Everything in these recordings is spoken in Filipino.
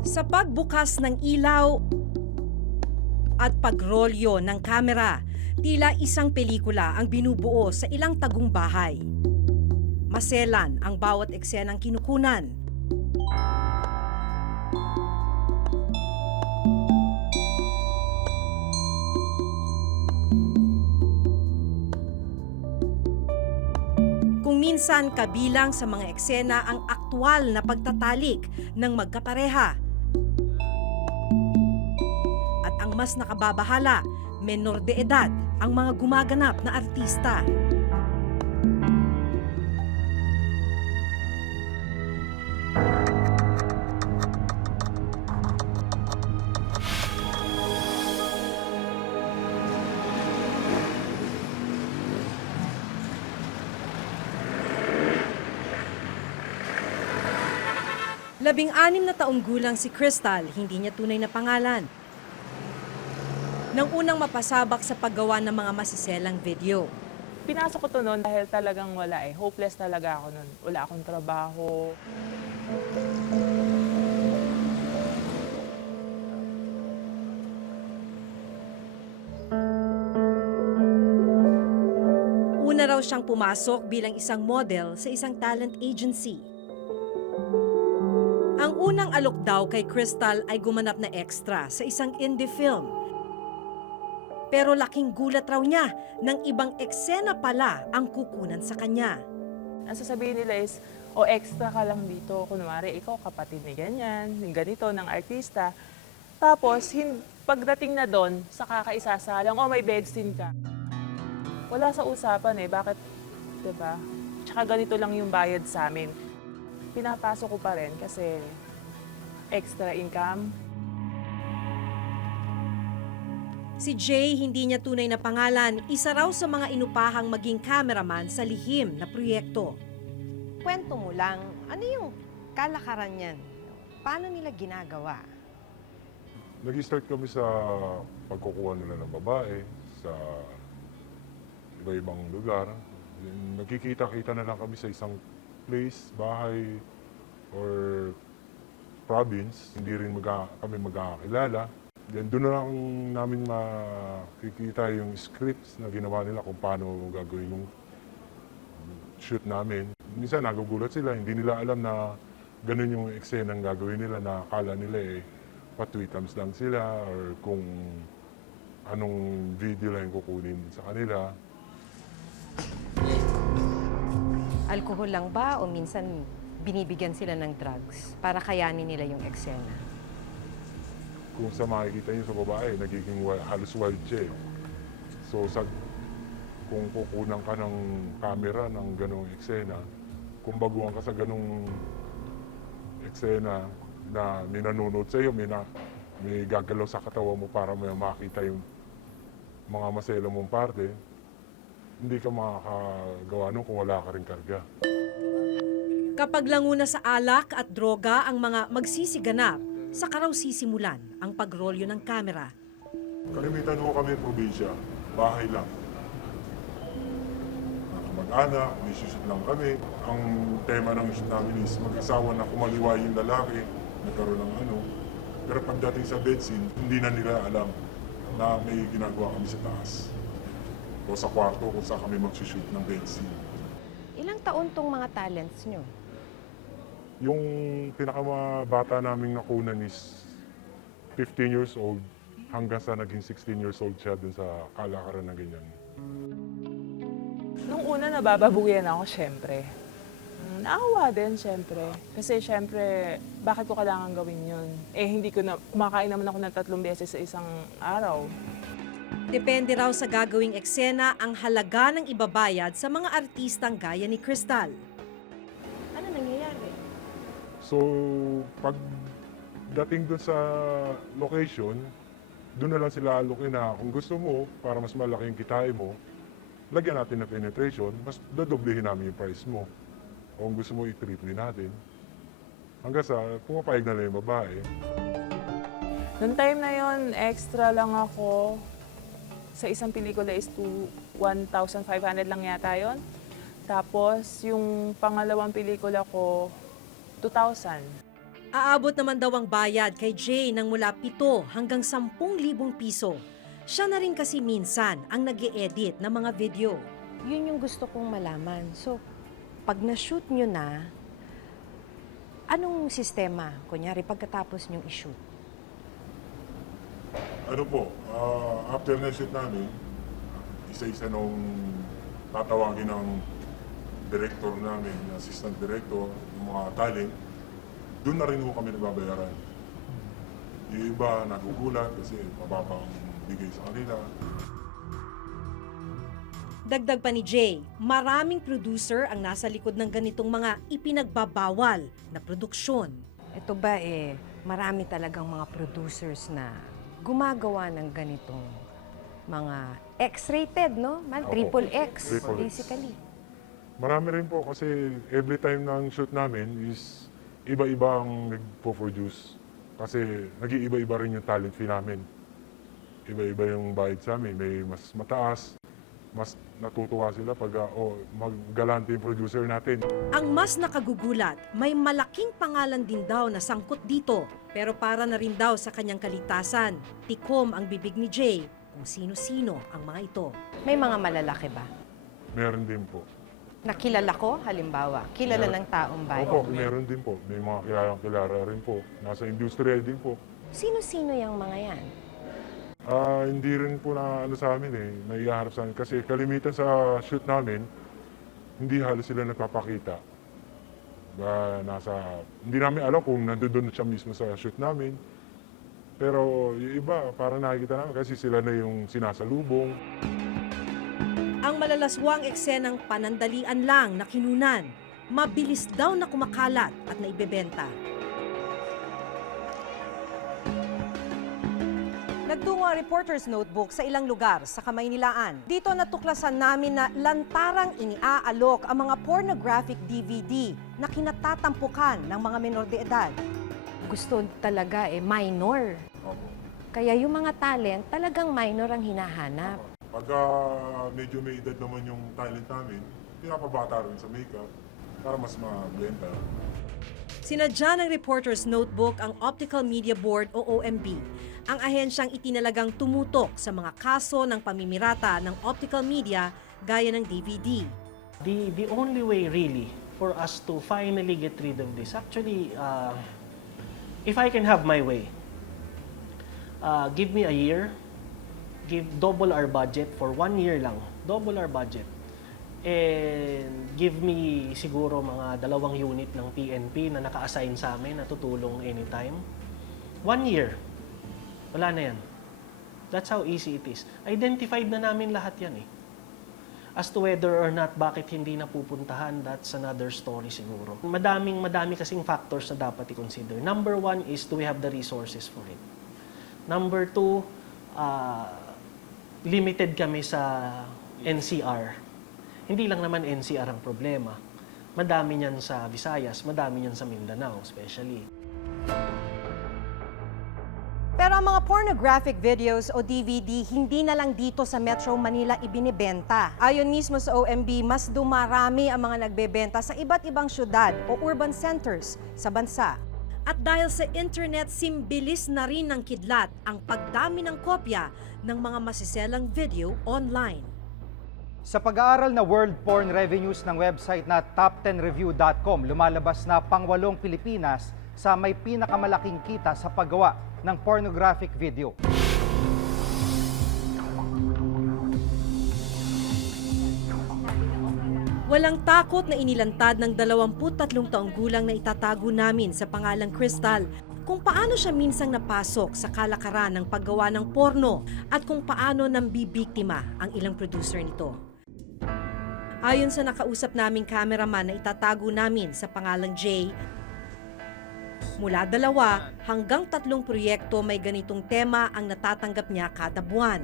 Sa pagbukas ng ilaw at pagrolyo ng kamera, tila isang pelikula ang binubuo sa ilang tagong bahay. Maselan ang bawat eksenang kinukunan. Kung minsan kabilang sa mga eksena ang aktwal na pagtatalik ng magkapareha. At ang mas nakababahala, menor de edad ang mga gumaganap na artista. Labing-anim na taong gulang si Crystal, hindi niya tunay na pangalan. Nang unang mapasabak sa paggawa ng mga masiselang video. Pinasok ko to noon dahil talagang wala eh. Hopeless talaga ako noon. Wala akong trabaho. Una raw siyang pumasok bilang isang model sa isang talent agency. Ang unang alok daw kay Crystal ay gumanap na extra sa isang indie film. Pero laking gulat raw niya nang ibang eksena pala ang kukunan sa kanya. Ang sasabihin nila is, o extra ka lang dito. Kunwari, ikaw kapatid ni ganyan, ng ganito, ng artista. Tapos, pagdating na doon, sa kakaisasalang, o may bed scene ka. Wala sa usapan eh. Bakit, diba? Tsaka ganito lang yung bayad sa amin. Pinapasok ko pa rin kasi extra income. Si Jay, hindi niya tunay na pangalan, isa raw sa mga inupahang maging cameraman sa lihim na proyekto. Kwento mo lang, ano yung kalakaran niyan? Paano nila ginagawa? Nag-start kami sa pagkukuha nila ng babae sa iba-ibang lugar. Nagkikita-kita na lang kami sa isang place, bahay, or province. Hindi rin kami magkakilala. Then doon na lang namin makikita yung scripts na ginawa nila kung paano gagawin yung shoot namin. Minsan nagugulat sila, hindi nila alam na ganun yung eksena ang gagawin nila, na akala nila eh patwitams lang sila or kung anong video lang yung kukunin sa kanila. Alkohol lang ba o minsan binibigyan sila ng drugs para kayanin nila yung eksena? Kung sa makikita niyo sa babae, nagiging halos wild siya eh. So kung kukunan ka ng camera ng ganong eksena, kung baguhan ka sa ganong eksena na may nanonood sa iyo, may gagalaw sa katawan mo para may makita yung mga masela mong parte, hindi ka makakagawa nun kung wala ka rin karga. Kapag languna sa alak at droga ang mga magsisiganap, saka raw sisimulan ang pagrolyo ng kamera. Kalimitan ho kami probinsya, bahay lang. Mag-anak, may shoot lang kami. Ang tema ng shoot namin is mag-asawa na kumaliwa yung lalaki, nagkaroon ng ano. Pero pagdating sa bed scene, hindi na nila alam na may ginagawa kami sa taas. O sa kwarto kung saan kami mag-shoot ng bed scene. Ilang taon tong mga talents nyo? Yung pinakamabata naming nakunan is 15 years old hanggang sa naging 16 years old siya dun sa kalakaran na ganyan. Nung una, nabababuyan ako, syempre. Naawa din, syempre. Kasi syempre, bakit ko kailangan gawin yun? Eh, hindi ko na, kumakain naman ako ng 3 beses sa isang araw. Depende raw sa gagawing eksena ang halaga ng ibabayad sa mga artistang gaya ni Crystal. Ano nangyayari? So, pag dating doon sa location, doon na lang sila alokin na kung gusto mo, para mas malaki yung kitain mo, lagyan natin ng penetration, mas dodoblehin namin yung price mo. O kung gusto mo, i-triple natin. Hanggang sa pumapayag na lang yung babae. Noong time na yon, extra lang ako. Sa isang pelikula is 1,500 lang yata yon. Tapos, yung pangalawang pelikula ko, 2,000. Aabot naman daw ang bayad kay Jay ng mula 7 hanggang 10,000 piso. Siya na rin kasi minsan ang nag-e-edit ng mga video. Yun yung gusto kong malaman. So, pag na-shoot nyo na, anong sistema? Kunyari, pagkatapos nyong i-shoot. Ano po, after na-shoot namin, isa-isa nung tatawagin ng director namin, assistant director, yung mga talent, doon na rin po kami nagbabayaran. Yung iba nagugulat kasi mababa ang bigay sa kanila. Dagdag pa ni Jay, maraming producer ang nasa likod ng ganitong mga ipinagbabawal na produksyon. Ito ba marami talagang mga producers na gumagawa ng ganitong mga X-rated, no? Opo. Triple X, Triple X. basically. Marami rin po kasi every time ng shoot namin is iba-iba ang nagpo-produce. Kasi nag-iiba-iba rin yung talent fee namin. Iba-iba yung bayad sa amin. May mas mataas, mas natutuwa sila pag maggalante yung producer natin. Ang mas nakagugulat, may malaking pangalan din daw na sangkot dito. Pero para na rin daw sa kanyang kaligtasan, tikom ang bibig ni Jay kung sino-sino ang mga ito. May mga malalaki ba? Meron din po. Nakilala ko, halimbawa, kilala Meron. ng taong bayan. Opo, meron din po. May mga kilalang-kilala rin po. Nasa industriya din po. Sino-sino yung mga yan? Hindi rin po na ano sa amin naiharap sa amin. Kasi kalimitan sa shoot namin, hindi halos sila nagpapakita. Hindi namin alam kung nandoon siya mismo sa shoot namin. Pero yung iba, parang nakikita namin kasi sila na yung sinasalubong. Ang malalaswang eksenang panandalian lang na kinunan, mabilis daw na kumakalat at naibebenta. Nagtungo ang reporter's notebook sa ilang lugar sa Kamaynilaan. Dito natuklasan namin na lantarang iniaalok ang mga pornographic DVD na kinatatampukan ng mga menor de edad. Gusto talaga minor. Opo. Kaya yung mga talent, talagang minor ang hinahanap. Pagka medyo may edad naman yung talent namin, pinapabata rin sa makeup para mas mabenta. Sinadya ng reporter's notebook ang Optical Media Board o OMB, ang ahensyang itinalagang tumutok sa mga kaso ng pamimirata ng optical media gaya ng DVD. The only way really for us to finally get rid of this, actually, if I can have my way, give me a year, give double our budget for 1 year lang, double our budget, and give me siguro mga 2 unit ng PNP na naka-assign sa amin na tutulong anytime. 1 year, wala na yan. That's how easy it is. Identified na namin lahat yan eh. As to whether or not bakit hindi napupuntahan, that's another story siguro. Madami kasing factors na dapat i-consider. Number 1 is, do we have the resources for it? Number 2, limited kami sa NCR. Hindi lang naman NCR ang problema. Madami niyan sa Visayas, madami niyan sa Mindanao especially. Pero ang mga pornographic videos o DVD hindi na lang dito sa Metro Manila ibinibenta. Ayon mismo sa OMB, mas dumarami ang mga nagbebenta sa iba't ibang syudad o urban centers sa bansa. At dahil sa internet, simbilis na rin ng kidlat ang pagdami ng kopya ng mga masiselang video online. Sa pag-aaral na World Porn Revenues ng website na top10review.com, lumalabas na pang-8 Pilipinas sa may pinakamalaking kita sa paggawa ng pornographic video. Walang takot na inilantad ng 23 taong gulang na itatago namin sa pangalang Crystal kung paano siya minsang napasok sa kalakaran ng paggawa ng porno at kung paano nambibiktima ang ilang producer nito. Ayon sa nakausap naming cameraman na itatago namin sa pangalang Jay, mula 2 hanggang 3 proyekto may ganitong tema ang natatanggap niya kada buwan.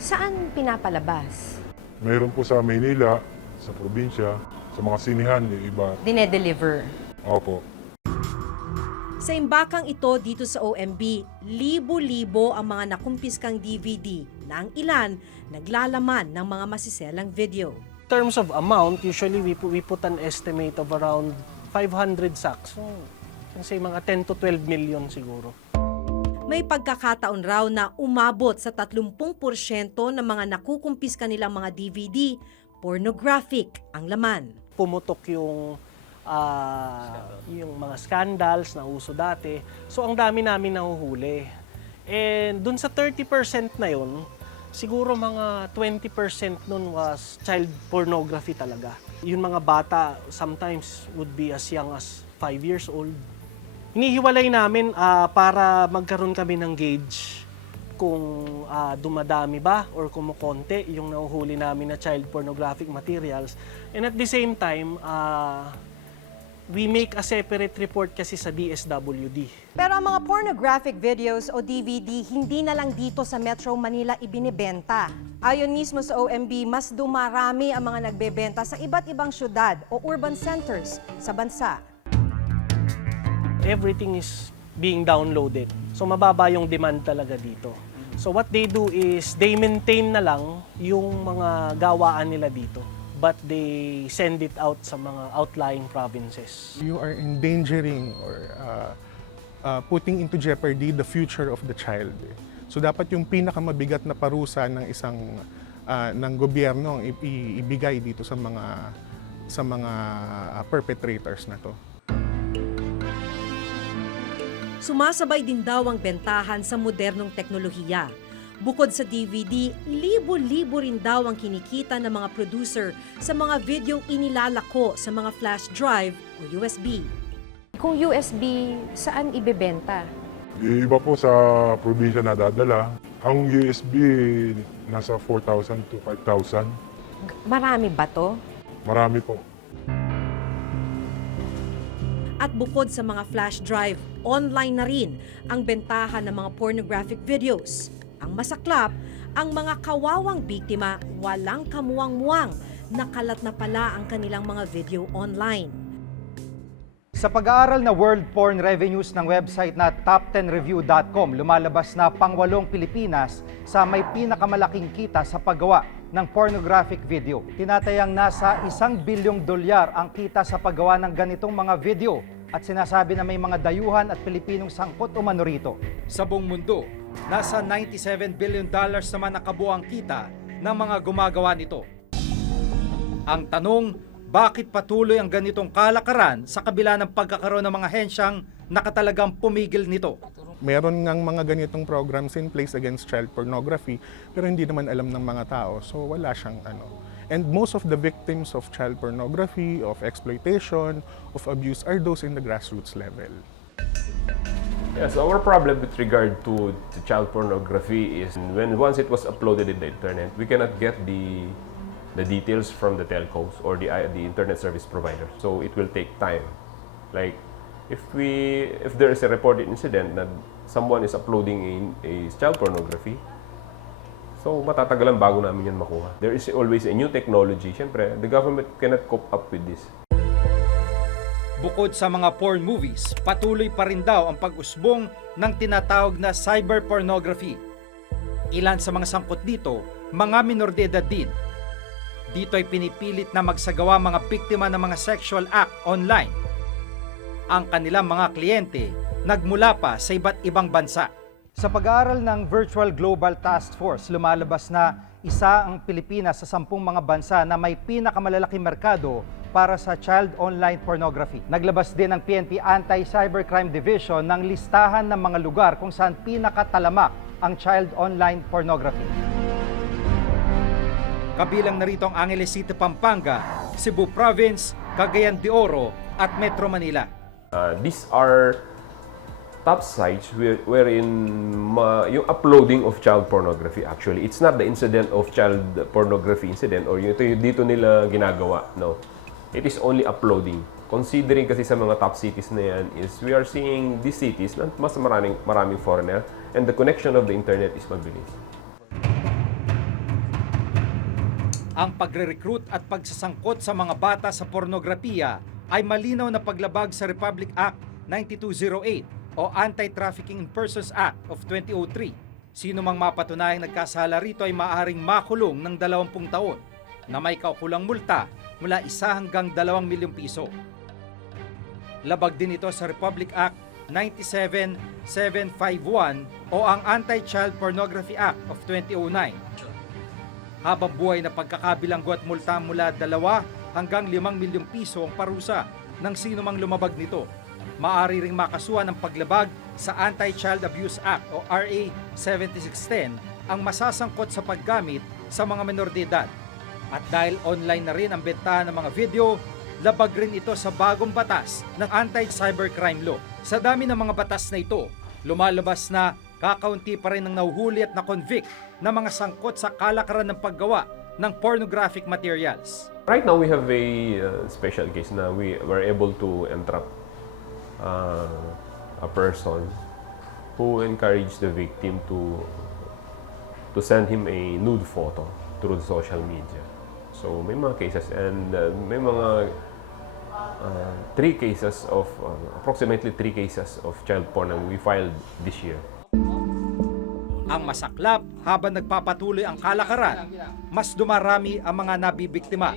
Saan pinapalabas? Mayroon po sa Maynila, sa probinsya, sa mga sinihan, yung iba. Dinedeliver. Opo. Sa imbakang ito dito sa OMB, libo-libo ang mga nakumpiskang DVD na ang ilan naglalaman ng mga masiselang video. In terms of amount, usually we put an estimate of around 500 sacks. So, Say mga 10 to 12 million siguro. May pagkakataon raw na umabot sa 30% ng mga nakukumpiska nilang mga DVD, pornographic ang laman. Pumutok yung mga scandals na uso dati. So ang dami namin nahuhuli. And dun sa 30% na yun, siguro mga 20% nun was child pornography talaga. Yung mga bata sometimes would be as young as 5 years old. Hinihiwalay namin para magkaroon kami ng gauge kung dumadami ba or kumukonti yung nahuhuli namin na child pornographic materials. And at the same time, we make a separate report kasi sa DSWD. Pero ang mga pornographic videos o DVD hindi na lang dito sa Metro Manila ibinibenta. Ayon mismo sa OMB, mas dumarami ang mga nagbebenta sa iba't ibang syudad o urban centers sa bansa. Everything is being downloaded. So mababa yung demand talaga dito. So what they do is they maintain na lang yung mga gawaan nila dito, but they send it out sa mga outlying provinces. You are endangering or putting into jeopardy the future of the child. So dapat yung pinakamabigat na parusa ng isang ng gobyerno ang ibigay dito sa mga perpetrators na to. Sumasabay din daw ang bentahan sa modernong teknolohiya. Bukod sa DVD, libo-libo rin daw ang kinikita ng mga producer sa mga videong inilalako sa mga flash drive o USB. Kung USB, saan ibebenta? Iba po sa probinsya na dadala. Ang USB, nasa 4,000 to 5,000. Marami ba to? Marami po. At bukod sa mga flash drive, online na rin ang bentahan ng mga pornographic videos. Ang masaklap, ang mga kawawang biktima walang kamuwang-muwang, nakalat na pala ang kanilang mga video online. Sa pag-aaral na World Porn Revenues ng website na top10review.com, lumalabas na pang-8 Pilipinas sa may pinakamalaking kita sa paggawa ng pornographic video. Tinatayang nasa $1 bilyong ang kita sa paggawa ng ganitong mga video at sinasabi na may mga dayuhan at Pilipinong sangkot umano rito. Sa buong mundo, nasa $97 billion naman nakabuang kita ng mga gumagawa nito. Ang tanong, bakit patuloy ang ganitong kalakaran sa kabila ng pagkakaroon ng mga hensyang nakatalagang pumigil nito? Meron ngang mga ganitong programs in place against child pornography pero hindi naman alam ng mga tao, so wala siyang ano. And most of the victims of child pornography, of exploitation, of abuse are those in the grassroots level. Yes, our problem with regard to child pornography is once it was uploaded in the internet, we cannot get the details from the telcos or the internet service provider. So it will take time. Like if there is a reported incident that someone is uploading a child pornography, so matatagalan bago namin yan makuha. There is always a new technology. Siyempre, the government cannot cope up with this. Bukod sa mga porn movies, patuloy pa rin daw ang pag-usbong ng tinatawag na cyber pornography. Ilan sa mga sangkot dito, mga minor de edad din. Dito ay pinipilit na magsagawa mga biktima ng mga sexual act online. Ang kanilang mga kliyente nagmula pa sa iba't ibang bansa. Sa pag-aaral ng Virtual Global Task Force, lumalabas na isa ang Pilipinas sa 10 mga bansa na may pinakamalalaking merkado para sa child online pornography. Naglabas din ang PNP Anti-Cybercrime Division ng listahan ng mga lugar kung saan pinakatalamak ang child online pornography. Kabilang narito ang Angeles City, Pampanga, Cebu Province, Cagayan de Oro at Metro Manila. These are top sites wherein yung uploading of child pornography actually. It's not the incident of child pornography incident or yung dito nila ginagawa, no. It is only uploading. Considering kasi sa mga top cities na yan is we are seeing these cities na mas maraming foreigner and the connection of the internet is mabilis. Ang pagre-recruit at pagsasangkot sa mga bata sa pornografiya ay malinaw na paglabag sa Republic Act 9208 o Anti-Trafficking in Persons Act of 2003. Sino mang mapatunayang nagkasala rito ay maaaring makulong ng 20 taon na may kaukulang multa mula 1 hanggang 2 milyong piso. Labag din ito sa Republic Act 97751 o ang Anti-Child Pornography Act of 2009. Habang buhay na pagkakabilanggo at multa mula 2 hanggang 5 milyong piso ang parusa ng sino mang lumabag nito. Maaari ring makasuhan ng paglabag sa Anti-Child Abuse Act o RA 7610 ang masasangkot sa paggamit sa mga menor de edad. At dahil online na rin ang bentahan ng mga video, labag rin ito sa bagong batas ng Anti-Cybercrime Law. Sa dami ng mga batas na ito, lumalabas na kakaunti pa rin ang nahuhuli at na-convict na mga sangkot sa kalakaran ng paggawa ng pornographic materials. Right now, we have a special case na we were able to entrap a person who encouraged the victim to send him a nude photo through social media. So may mga cases and may mga 3 cases of approximately 3 cases of child porn na we filed this year. Ang masaklap, habang nagpapatuloy ang kalakaran, mas dumarami ang mga nabibiktima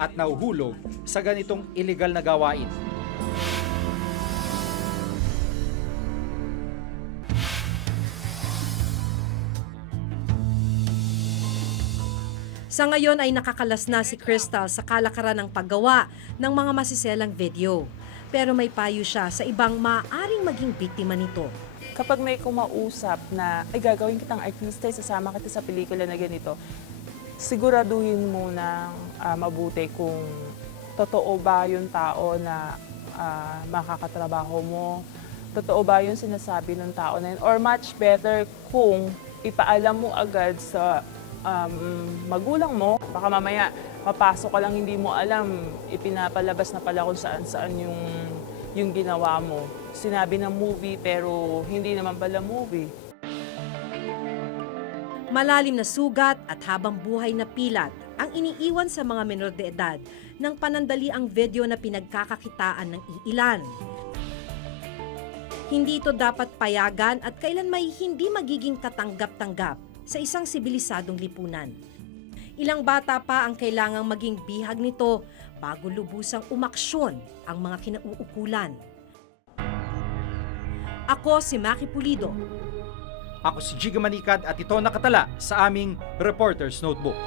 at nahuhulog sa ganitong illegal na gawain. Sa ngayon ay nakakalas na si Crystal sa kalakaran ng paggawa ng mga masiselang video. Pero may payo siya sa ibang maaaring maging biktima nito. Kapag may kumausap na, ay gagawin kitang artista, sasama kita sa pelikula na ganito, siguraduhin mo na mabuti kung totoo ba yung tao na makakatrabaho mo, totoo ba yung sinasabi ng tao na yun, or much better kung ipaalam mo agad sa magulang mo, baka mamaya mapasok ka lang hindi mo alam, ipinapalabas na pala kung saan-saan yung ginawa mo. Sinabi ng movie pero hindi naman pala movie. Malalim na sugat at habang buhay na pilat ang iniiwan sa mga menor de edad ng panandali ang video na pinagkakakitaan ng iilan. Hindi ito dapat payagan at kailan may hindi magiging katanggap-tanggap sa isang sibilisadong lipunan. Ilang bata pa ang kailangang maging bihag nito bago lubusang umaksyon ang mga kinauukulan. Ako si Maki Pulido. Ako si Jiga Manikad at ito nakatala sa aming Reporter's Notebook.